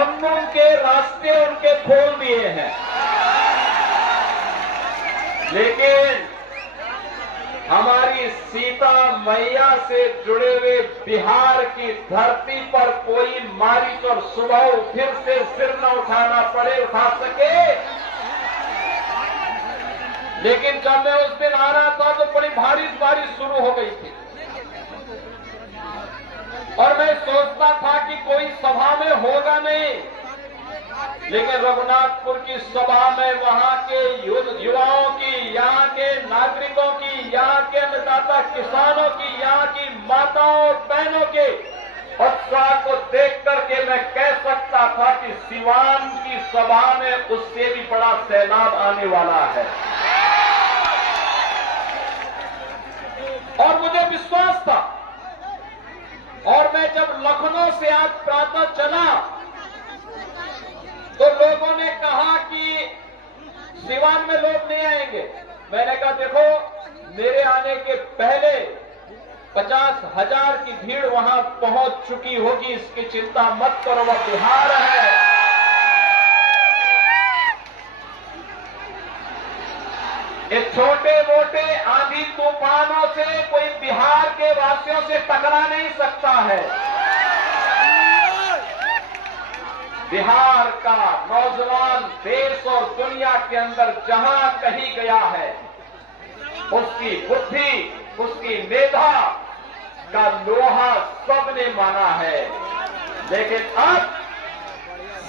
तरन्नुम के रास्ते उनके खोल दिए हैं। लेकिन हमारी सीता मैया से जुड़े हुए बिहार की धरती पर कोई मारी और सुबह फिर से सिर न उठाना पड़े, उठा सके। लेकिन जब मैं उस दिन आ रहा था तो बड़ी भारी बारिश शुरू हो गई थी और मैं सोचता था कि कोई सभा में होगा नहीं, लेकिन रघुनाथपुर की सभा में वहां के युवाओं की, यहाँ के नागरिकों की, यहाँ के अन्नदाता किसानों की, यहाँ की माताओं बहनों के उत्साह को देख करके मैं कह सकता था कि सिवान की सभा में उससे भी बड़ा सैलाब आने वाला है। और मुझे विश्वास था। और मैं जब लखनऊ से आज प्रातः चला तो लोगों ने कहा कि सिवान में लोग नहीं आएंगे। मैंने कहा देखो, मेरे आने के पहले 50,000 की भीड़ वहां पहुंच चुकी होगी, इसकी चिंता मत करो, वह बिहार है। ये छोटे मोटे आंधी तूफानों से कोई बिहार के वासियों से टकरा नहीं सकता है। बिहार का नौजवान देश और दुनिया के अंदर जहां कहीं गया है, उसकी बुद्धि, उसकी मेधा का लोहा सबने माना है। लेकिन अब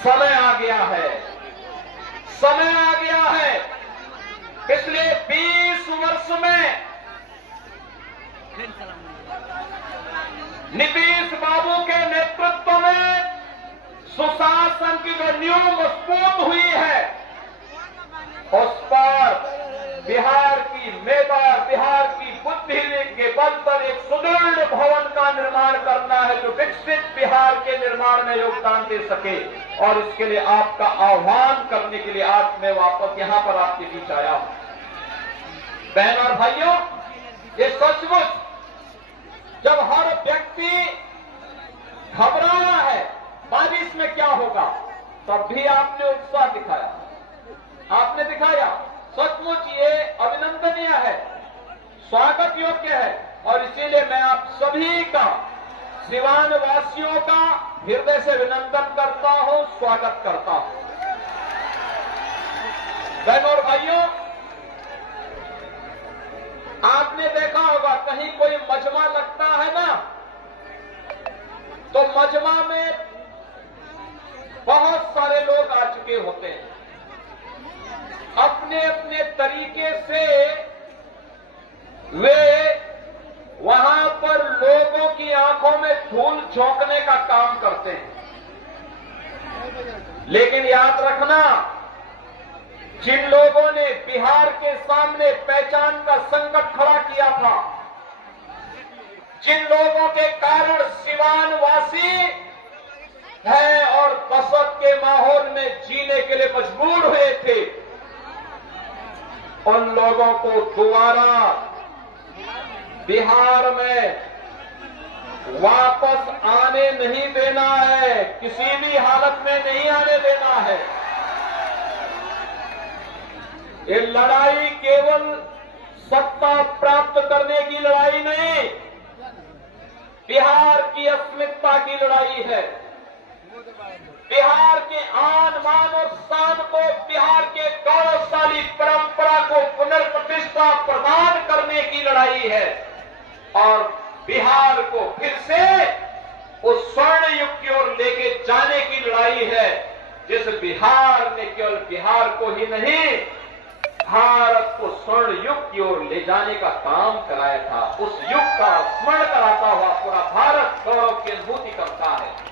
समय आ गया है, समय आ गया है। पिछले 20 वर्ष में नीतीश बाबू के नेतृत्व में सुशासन की जो नींव मजबूत हुई है, उस पर बिहार की मेधा, बिहार की बुद्धि के बल पर एक सुदृढ़ भवन का निर्माण करना है जो विकसित बिहार के निर्माण में योगदान दे सके। और इसके लिए आपका आह्वान करने के लिए आज मैं वापस यहां पर आपके बीच आया हूं। बहन और भाइयों, ये सचमुच जब हर व्यक्ति घबराया है बारिश में क्या होगा, तब भी आपने उत्साह दिखाया, आपने दिखाया। सचमुच ये अभिनंदनीय है, स्वागत योग्य है। और इसीलिए मैं आप सभी का, सिवान वासियों का हृदय से अभिनंदन करता हूं, स्वागत करता हूं। बहन और भाइयों, आपने देखा होगा कहीं कोई मजमा लगता है ना, तो मजमा में बहुत सारे लोग आ चुके होते हैं। अपने अपने तरीके से वे वहां पर लोगों की आंखों में धूल झोंकने का काम करते हैं। लेकिन याद रखना, जिन लोगों ने बिहार के सामने पहचान का संकट खड़ा किया था, जिन लोगों के कारण सिवान वासी है और दहशत के माहौल में जीने के लिए मजबूर हुए थे, उन लोगों को दोबारा बिहार में वापस आने नहीं देना है, किसी भी हालत में नहीं आने देना है। ये लड़ाई केवल सत्ता प्राप्त करने की लड़ाई नहीं, बिहार की अस्मिता की लड़ाई है। बिहार के आन मान और शान को, बिहार के गौरवशाली परंपरा को पुनर्प्रतिष्ठा प्रदान करने की लड़ाई है। और बिहार को फिर से उस स्वर्ण युग की ओर लेके जाने की लड़ाई है, जिस बिहार ने केवल बिहार को ही नहीं, भारत को स्वर्ण युग की ओर ले जाने का काम कराया था। उस युग का स्मरण कराता हुआ पूरा भारत गौरव की अनुभूति करता है।